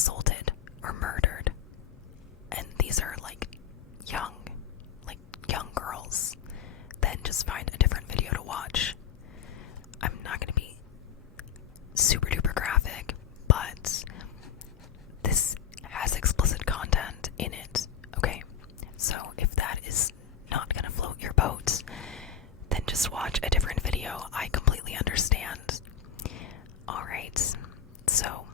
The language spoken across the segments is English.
assaulted or murdered. And these are young girls, then just find a different video to watch. I'm not going to be super duper graphic, but this has explicit content in it, okay? So if that is not going to float your boat, then just watch a different video. I completely understand. Alright, so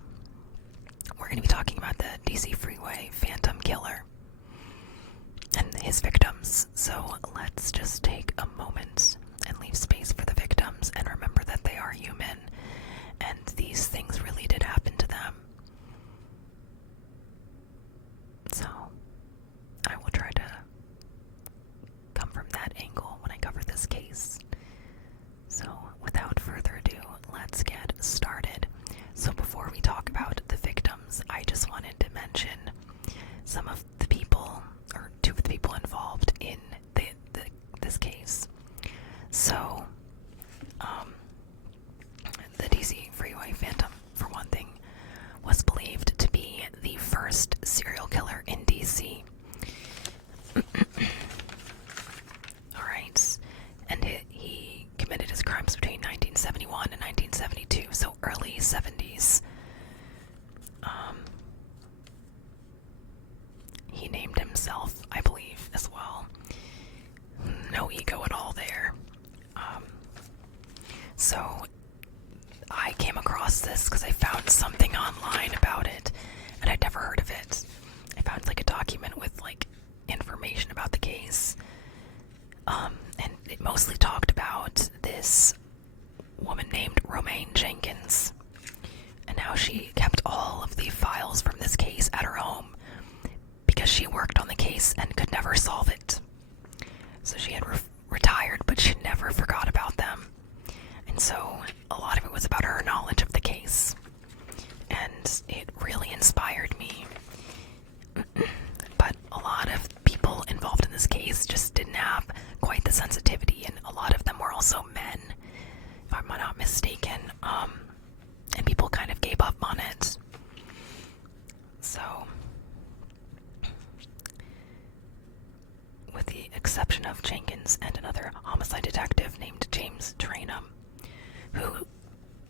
we're going to be talking about the DC Freeway Phantom Killer and his victims. So let's just take a moment and leave space for the victims and remember that they are human and these things really did happen to them. So I will try to come from that angle when I cover this case. So without further ado, let's get started. So before we talk about the victims, I just wanted to mention some of the people, or two of the people involved in this case. So, the DC Freeway Phantom, for one thing, was believed to be the first serial killer in DC. Alright, and he committed his crimes between 1971 and 1972, so early 70s. He named himself, I believe, as well. No ego at all there. So I came across this because I found something online about it, and I'd never heard of it. I found a document with information about the case, and it mostly talked about this woman named Romaine Jenkins, and how she kept all of the files from this case at her home because she worked on the case and could never solve it. So she had retired, but she never forgot about them. And so a lot of it was about her knowledge of the case. And it really inspired me. But a lot of people involved in this case just didn't have quite the sensitivity, and a lot of them were also men, if I'm not mistaken. And people kind of gave up on it. So, with the exception of Jenkins and another homicide detective named James Tranum, who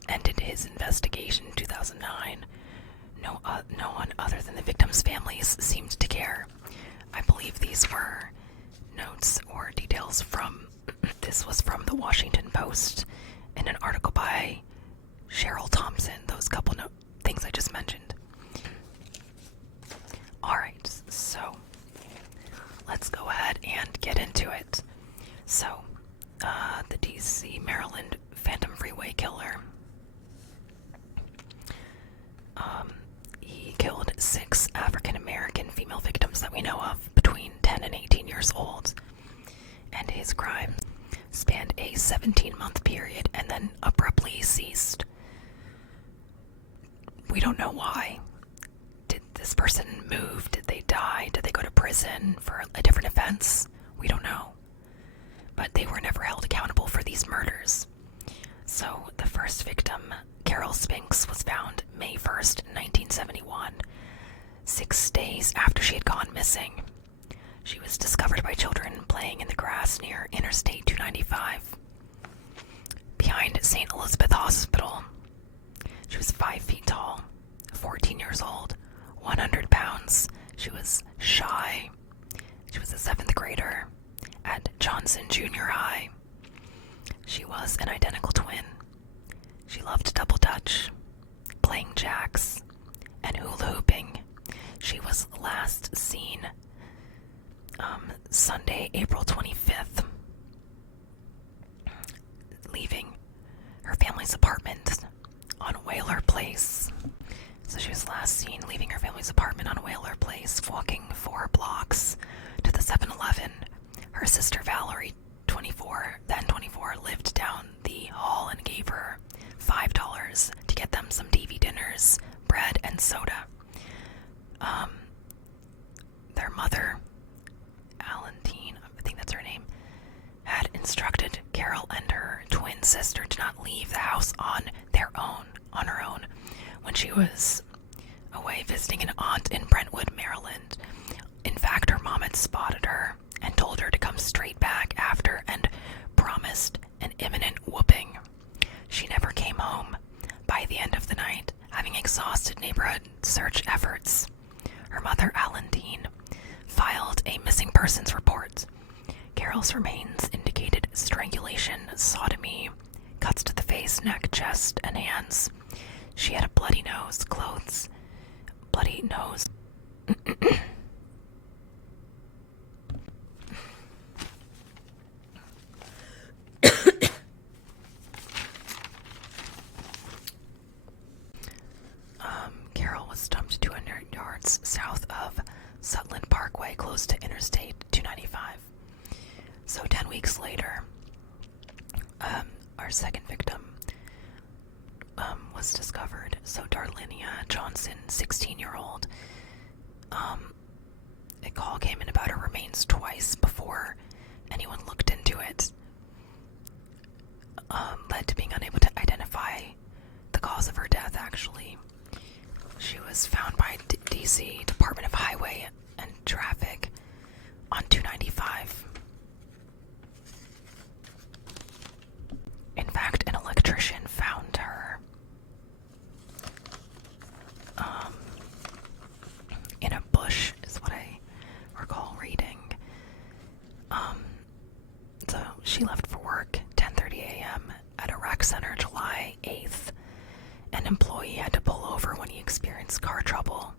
ended his investigation in 2009, no one other than the victims' families seemed to care. I believe these were notes or details this was from the Washington Post in an article by Cheryl Thompson, those couple things I just mentioned. Alright, so let's go ahead and get into it. So, the DC, Maryland Phantom Freeway Killer. He killed 6 African-American female victims that we know of between 10 and 18 years old. And his crimes spanned a 17-month period and then abruptly ceased. We don't know why. Did this person move? Did they die? Did they go to prison for a different offense? We don't know. But they were never held accountable for these murders. So the first victim, Carol Spinx, was found May 1st, 1971, 6 days after she had gone missing. She was discovered by children playing in the grass near Interstate 295, behind St. Elizabeth Hospital. She was 5 feet tall, 14 years old, 100 pounds. She was shy. She was a 7th grader at Johnson Junior High. She was an identical twin. She loved double dutch, playing jacks, and hula hooping. She was last seen Sunday, April 25th, leaving her family's apartment on Whaler Place. So she was last seen leaving her family's apartment on Whaler Place, walking 4 blocks to the 7-Eleven. Her sister Valerie, 24, lived down the hall and gave her $5 to get them some TV dinners, bread, and soda. Their mother, Alantine, I think that's her name, had instructed Carol and her twin sister to not leave the house on her own when she was away visiting an aunt in Brentwood, Maryland. In fact, her mom had spotted her and told her to come straight back after and promised an imminent whooping. She never came home by the end of the night, having exhausted neighborhood search efforts. Her mother, Alan Dean, filed a missing persons report. Carol's remains indicated strangulation, sodomy, cuts to the face, neck, chest, and hands. She had a bloody nose, clothes, bloody nose. Carol was dumped 200 yards south of Sutland Parkway, close to Interstate 295. So 10 weeks later, our second victim was discovered. So Daria Johnson, 16-year-old, a call came in about her remains twice before anyone looked into it. Led to being unable to identify the cause of her death, actually. She was found by D.C. Department of Highway and Traffic on 295. In fact, an electrician found her in a bush, is what I recall reading. So she left for work 10:30 a.m. at a rec center July 8th. An employee had to pull over when he experienced car trouble,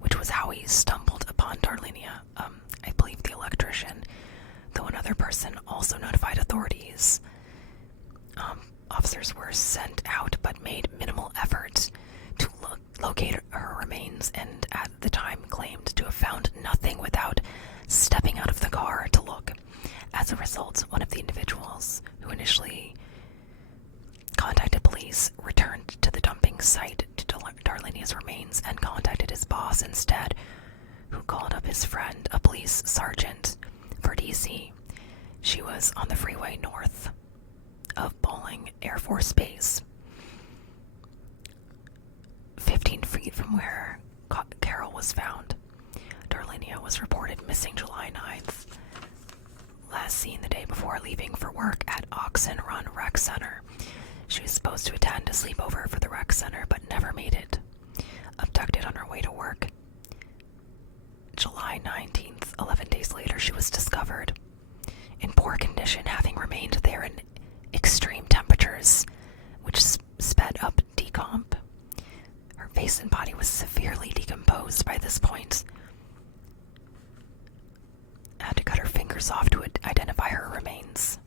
which was how he stumbled upon Daria, I believe the electrician, though another person also notified authorities. Officers were sent out but made minimal efforts to locate her remains, and at the time claimed to have found nothing without stepping out of the car to look. As a result, one of the individuals who initially contacted police returned to the dumping site to Darlenia's remains and contacted his boss instead, who called up his friend, a police sergeant for DC. She was on the freeway north of Bowling Air Force Base, 15 feet from where Carol was found. Daria was reported missing July 9th, last seen the day before leaving for work at Oxen Run Rec Center. She was supposed to attend a sleepover for the rec center, but never made it. Abducted on her way to work. July 19th, 11 days later, she was discovered in poor condition, having remained there in extreme temperatures, which sped up decomp. Her face and body was severely decomposed by this point. Had to cut her fingers off to identify her remains.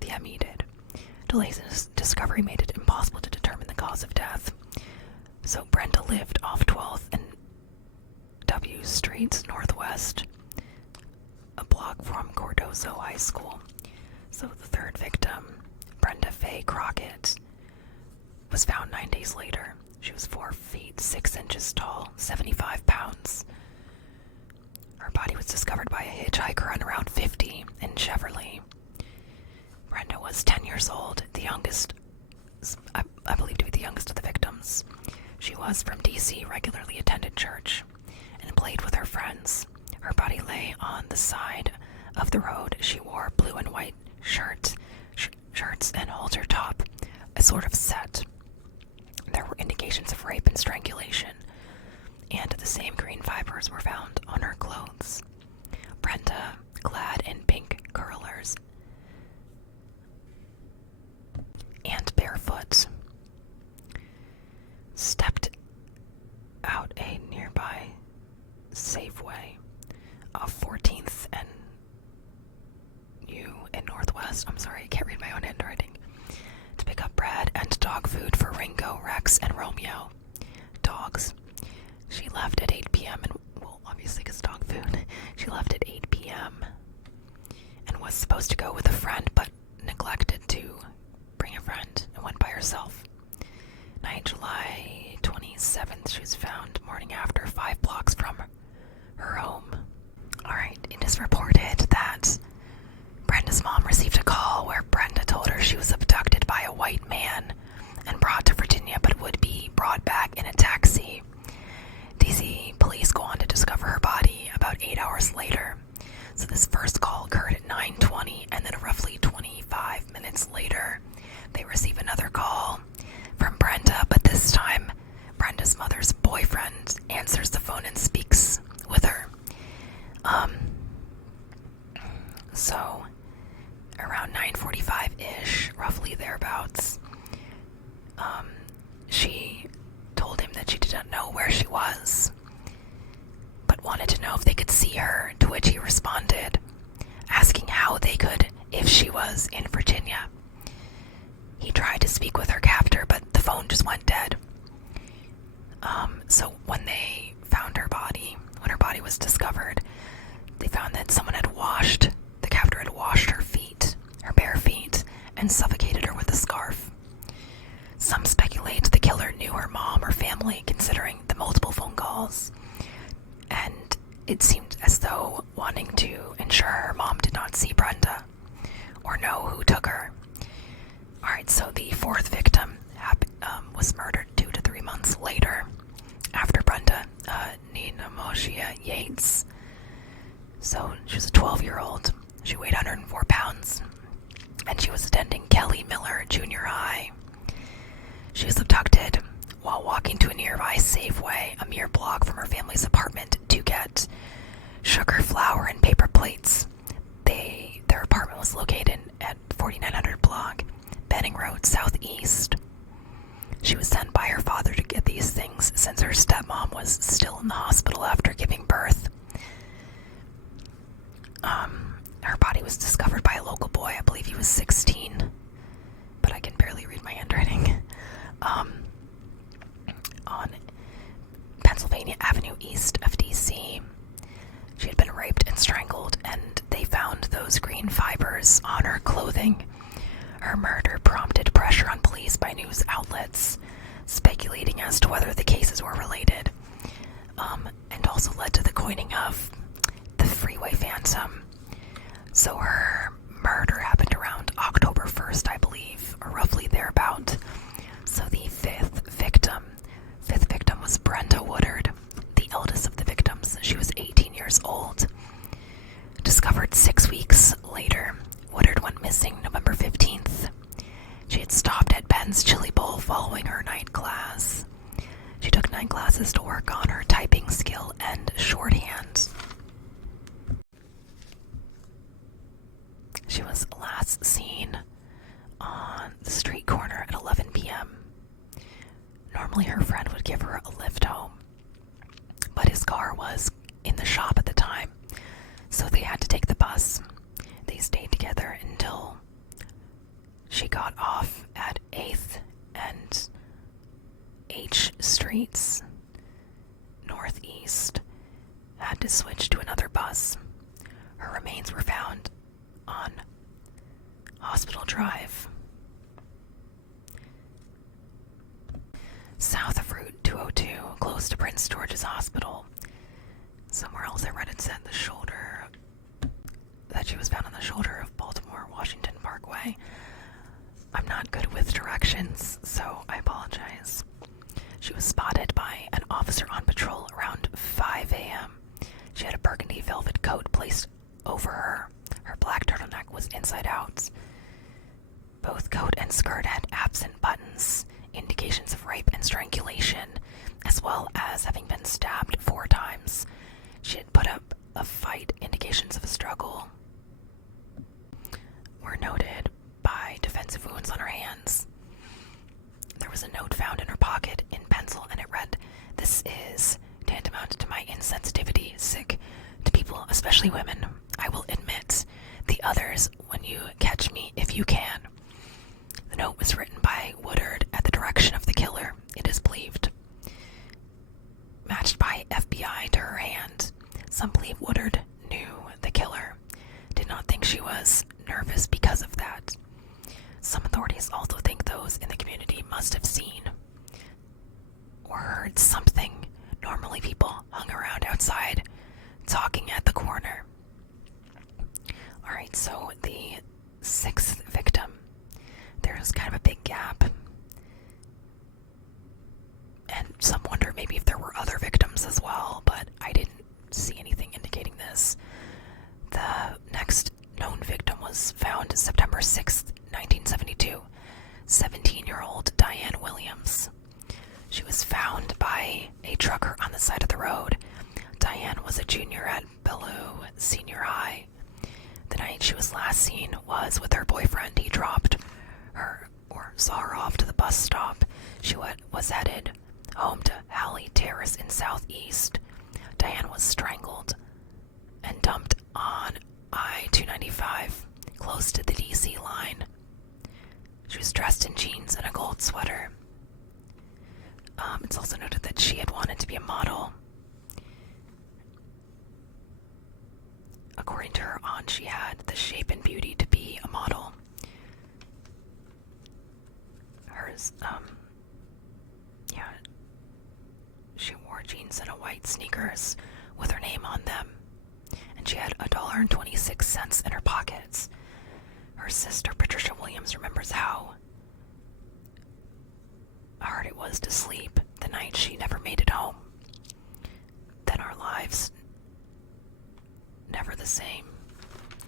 The ME did. Delays in discovery made it impossible to determine the cause of death. So Brenda lived off 12th and W Street Northwest, a block from Cardozo High School. So the third victim, Brenda Faye Crockett, was found 9 days later. She was 4 feet 6 inches tall, 75 pounds. Her body was discovered by a hitchhiker on Route 50 in Cheverly. Brenda was 10 years old, the youngest, I believe to be the youngest of the victims. She was from D.C., regularly attended church, and played with her friends. Her body lay on the side of the road. She wore blue and white shirts and halter top, a sort of set. There were indications of rape and strangulation, and the same green fibers were found on her clothes. Brenda, clad in pink curlers and barefoot, stepped out a nearby Safeway off 14th and U in Northwest. I'm sorry, I can't read my own handwriting. To pick up bread and dog food for Ringo, Rex, and Romeo. Dogs. She left at 8 p.m. and, well, obviously because dog food. She left at 8 p.m. and was supposed to go with a friend, but neglected to bring a friend and went by herself. Night, July 27th, she was found morning after, 5 blocks from her home. Alright, it is reported that Brenda's mom received a call where Brenda told her she was abducted by a white man and brought to Virginia, but would be brought back it seemed as though wanting to ensure her mom did not see Brenda or know who took her. Alright, so the fourth victim was murdered 2 to 3 months later after Brenda, Nina Moshia Yates. So she was a 12-year-old. She weighed 104 pounds, and she was attending Kelly Miller Junior High. She was abducted while walking to a nearby Safeway, a mere block from her family's apartment, to get sugar, flour, and paper plates. Their apartment was located at 4900 block, Benning Road, Southeast. She was sent by her father to get these things since her stepmom was still in the hospital after giving birth. Her body was discovered by a local boy. I believe he was 16, but I can barely read my handwriting. On Pennsylvania Avenue east of D.C. She had been raped and strangled, and they found those green fibers on her clothing. Her murder prompted pressure on police by news outlets, speculating as to whether the cases were related, and also led to the coining of the Freeway Phantom. So her murder happened around October 1st, I believe, or roughly thereabout. So the fifth victim was Brenda Woodard, the eldest of the victims. She was 18 years old. Discovered 6 weeks later, Woodard went missing November 15th. She had stopped at Ben's Chili Bowl following her night class. She took night classes to work on her typing skill and shorthand. She was last seen on the street corner at 11 p.m. Normally her friend would give her a lift home, but his car was in the shop at the time, so they had to take the bus. They stayed together until she got off at 8th and H Streets, northeast, had to switch to another bus. Her remains were found on Hospital Drive, south of Route 202, close to Prince George's Hospital. Somewhere else I read it said that she was found on the shoulder of Baltimore-Washington Parkway. I'm not good with directions, so I apologize. She was spotted by an officer on patrol around 5 a.m. She had a burgundy velvet coat placed over her. Her black turtleneck was inside out. Both coat and skirt had absent buttons, indications of rape and strangulation, as well as having been stabbed 4 times. She had put up a fight, indications of a struggle were noted by defensive wounds on her hands. There was a note found in her pocket in pencil, and it read, "This is tantamount to my insensitivity, sick to people, especially women. I will admit the others when you catch me if you can." The note was written by Woodard at the direction of the killer, it is believed. Matched by FBI to her hand. Some believe Woodard knew the killer, did not think she was nervous because of that. Some authorities also think those in the community must have seen or heard something. Normally people hung around outside talking at the corner. Alright, so the 6th victim, there's kind of a big gap. And some wonder maybe if there were other victims as well, but I didn't see anything indicating this. The next known victim was found September 6th, 1972, 17-year-old Diane Williams. She was found by a trucker on the side of the road. Diane was a junior at Belleau Senior High. The night she was last seen was with her boyfriend. He dropped her, or saw her off to the bus stop. She was headed home to Halley Terrace in Southeast. Diane was strangled and dumped on I-295, close to the DC line. She was dressed in jeans and a gold sweater. It's also noted that she had wanted to be a model. According to her aunt, she had the shape and beauty to be a model. She wore jeans and a white sneakers with her name on them, and she had $1.26 in her pockets. Her sister, Patricia Williams, remembers how hard it was to sleep the night she never made it home. Then our lives never the same.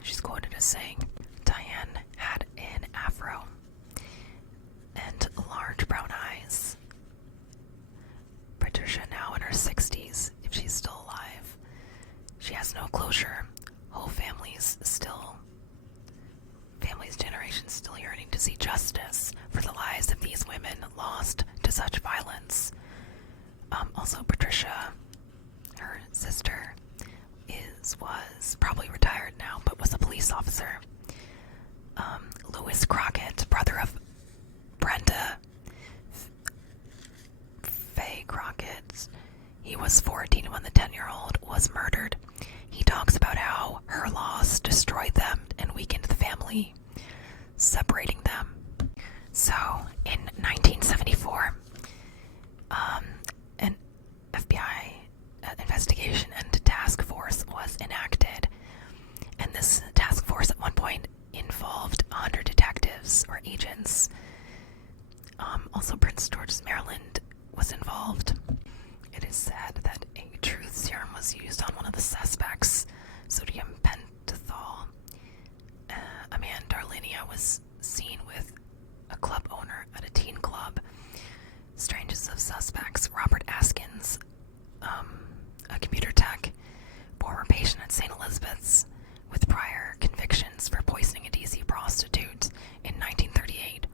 She's quoted as saying, Diane had an afro and large brown eyes. Patricia, now in her 60s, if she's still alive, she has no closure. Whole family's generations still yearning to see justice for the lives of these women lost to such violence. Also, Patricia, her sister, was probably retired now, but was a police officer. Louis Crockett, brother of Brenda Faye Crockett, he was 14 when the 10-year-old was murdered. He talks about how her loss destroyed them and weakened the family, separating them. So, in 1974, an FBI investigation and task force was enacted, and this task force at one point involved 100 detectives or agents. Also, Prince George's, Maryland was involved. It is said that a truth serum was used on one of the suspects, sodium pentothal. A man, Darlenia, was seen with a club owner at a teen club. Strangest of suspects, Robert Askins, a computer tech, former patient at St. Elizabeth's, with prior convictions for poisoning a DC prostitute in 1938.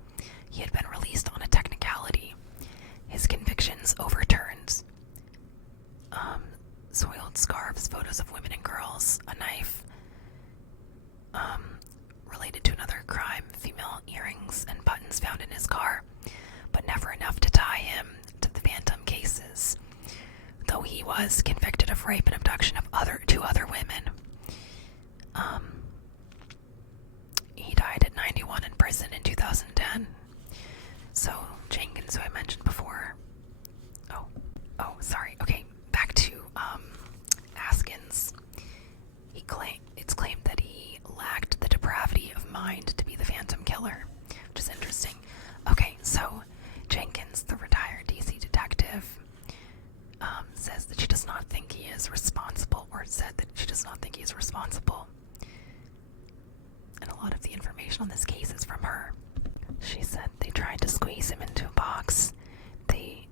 He had been released on a technicality. His convictions overturned. Soiled scarves, photos of women and girls, a knife, related to another crime, female earrings and buttons found in his car, but never enough to tie him to the Phantom cases, though he was convicted of rape and abduction of two other women. He died at 91 in prison in 2010. So, Jenkins, who I mentioned before. Okay, back to Askins. It's claimed that he lacked the depravity of mind to be the Phantom Killer, which is interesting. Okay, so Jenkins, the retired DC detective, says that she does not think he is responsible, or said that she does not think he is responsible. And a lot of the information on this case is from her. She said they tried to squeeze him into a box they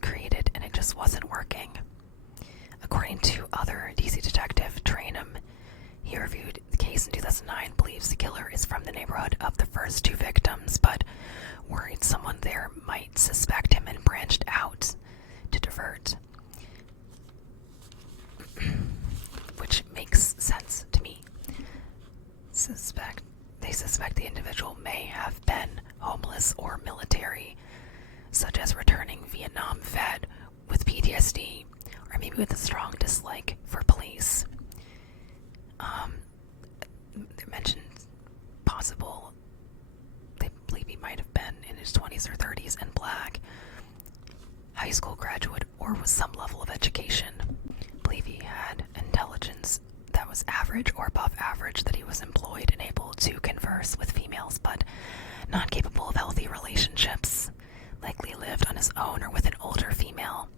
created, and it just wasn't working. According to other DC detective Trainham, he reviewed the case in 2009, believes the killer is from the neighborhood of the first two victims, but worried someone there might suspect him and branched out to divert. Which makes sense to me. They suspect the individual may have been homeless or military, such as returning Vietnam vet with PTSD, or maybe with a strong dislike for police. They mentioned possible, they believe he might have been in his 20s or 30s and black, high school graduate, or with some level of education. Believe he had intelligence that was average or above average, that he was employed and able to converse with females, but not capable of healthy relationships, likely lived on his own or with an older female,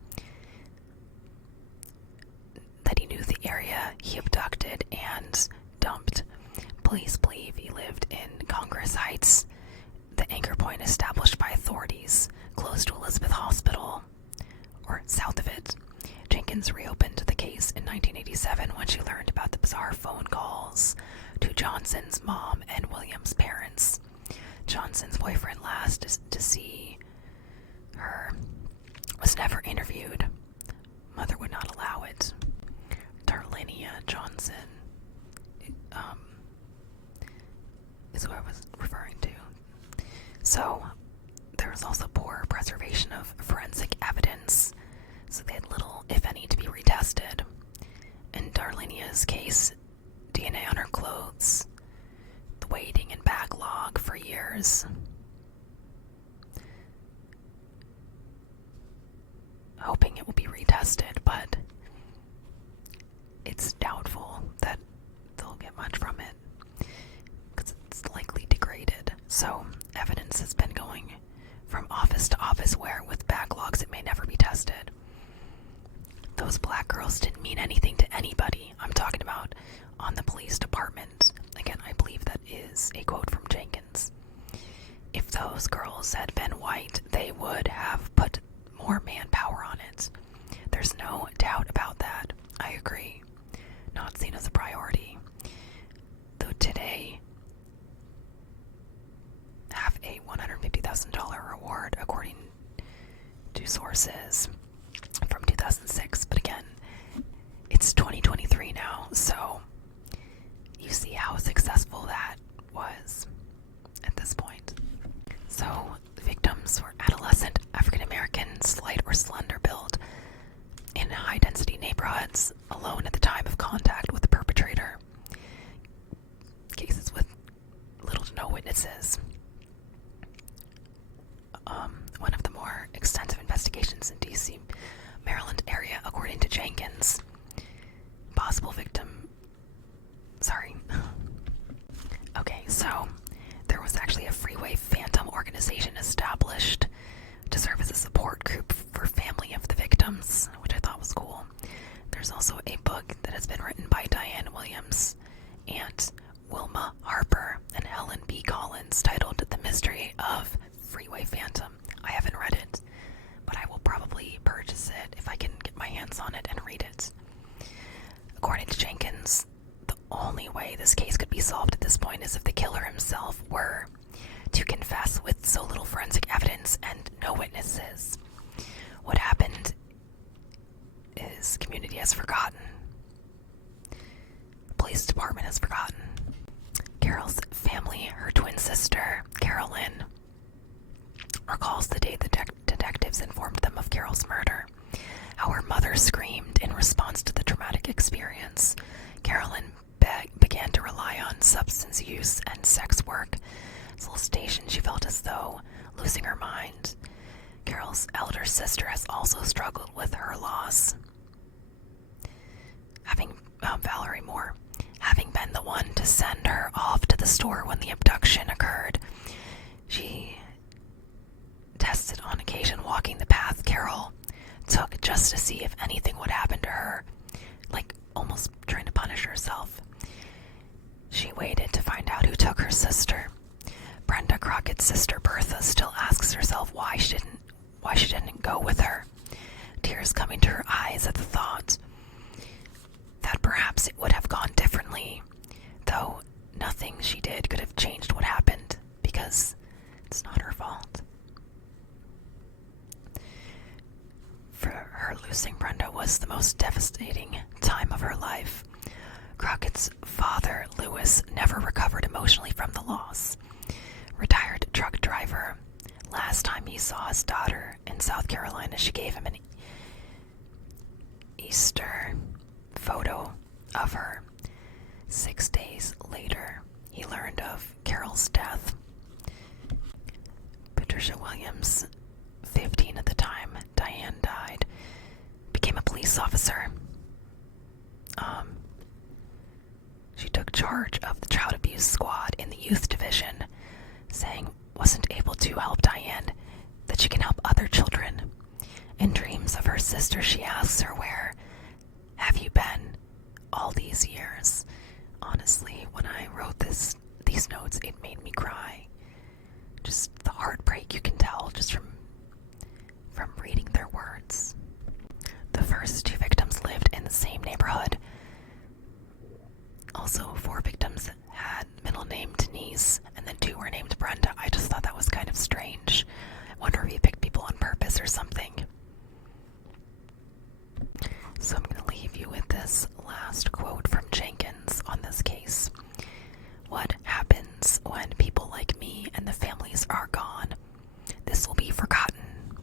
that he knew the area he abducted and dumped. Police believe he lived in Congress Heights, the anchor point established by authorities close to Elizabeth Hospital, or south of it. Jenkins reopened the case in 1987 when she learned about the bizarre phone calls to Johnson's mom and Williams' parents. Johnson's boyfriend last to see her was never interviewed. Mother would not allow it. Darlenia Johnson is who I was referring to. So, there was also poor preservation of forensic evidence, so they had little, if any, to be retested. In Darlenia's case, DNA on her clothes, the waiting and backlog for years. Hoping it will be retested, but those black girls didn't mean anything to anybody. I'm talking about on the police department. Again, I believe that is a quote from Jenkins. If those girls had been white, they would have put more manpower on it. There's no doubt about that. I agree. Not seen as a priority. Though today, have a $150,000 reward, according to sources from 2006. But again, it's 2023 now, so you see how successful that was at this point. So the victims were adolescent African Americans, slight or slender build, in high-density neighborhoods, alone at the time of contact with the perpetrator. Cases with little to no witnesses. One of the more extensive investigations in D.C., Maryland area, according to Jenkins. Possible victim... Sorry. Okay, so there was actually a Freeway Phantom organization established to serve as a support group for family of the victims, which I thought was cool. There's also a book that has been written by Diane Williams and Wilma Harper and Helen B. Collins titled The Mystery of Freeway Phantom. I haven't read it, but I will probably purchase it if I can get my hands on it and read it. According to Jenkins, the only way this case could be solved at this point is if the killer himself were to confess with so little forensic evidence and no witnesses. What happened is community has forgotten. The police department has forgotten. Carol's family, her twin sister, Carolyn, recalls the day the detectives informed them of Carol's murder. How her mother screamed in response to the traumatic experience. Carolyn began to rely on substance use and sex work. Solicitation, she felt as though losing her mind. Carol's elder sister has also struggled with her loss. Valerie Moore, having been the one to send her off to the store when the abduction occurred, she tested on occasion walking the path Carol took just to see if anything would happen to her, like almost trying to punish herself. She waited to find out who took her sister. Brenda Crockett's sister Bertha still asks herself why she didn't go with her, tears coming to her eyes at the thought that perhaps it would have gone differently, though nothing she did could have changed what happened, because it's not her fault. For her, losing Brenda was the most devastating time of her life. Crockett's father, Lewis, never recovered emotionally from the loss. Retired truck driver. Last time he saw his daughter in South Carolina, she gave him an Easter photo of her. 6 days later, he learned of Carol's death. Patricia Williams, 15 at the time Diane died, became a police officer. She took charge of the child abuse squad in the youth division, saying wasn't able to help Diane, that she can help other children. In dreams of her sister, she asks her, "Where have you been all these years?" Honestly, when I wrote these notes, it made me cry. Just the heartbreak you can tell just from reading their words. The first two victims lived in the same neighborhood. Also, 4 victims had middle name Denise, and then 2 were named Brenda. I just thought that was kind of strange. I wonder if he picked people on purpose or something. So I'm going to leave you with this last quote from Jenkins on this case. What happens when people like me and the families are gone? This will be forgotten.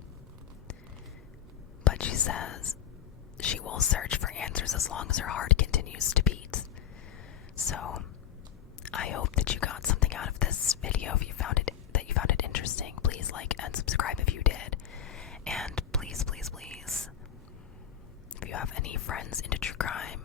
But she says she will search for answers as long as her heart continues to beat. So I hope that you got something out of this video. If you found it interesting, please like and subscribe if you did. And please, please, please, if you have any friends into true crime,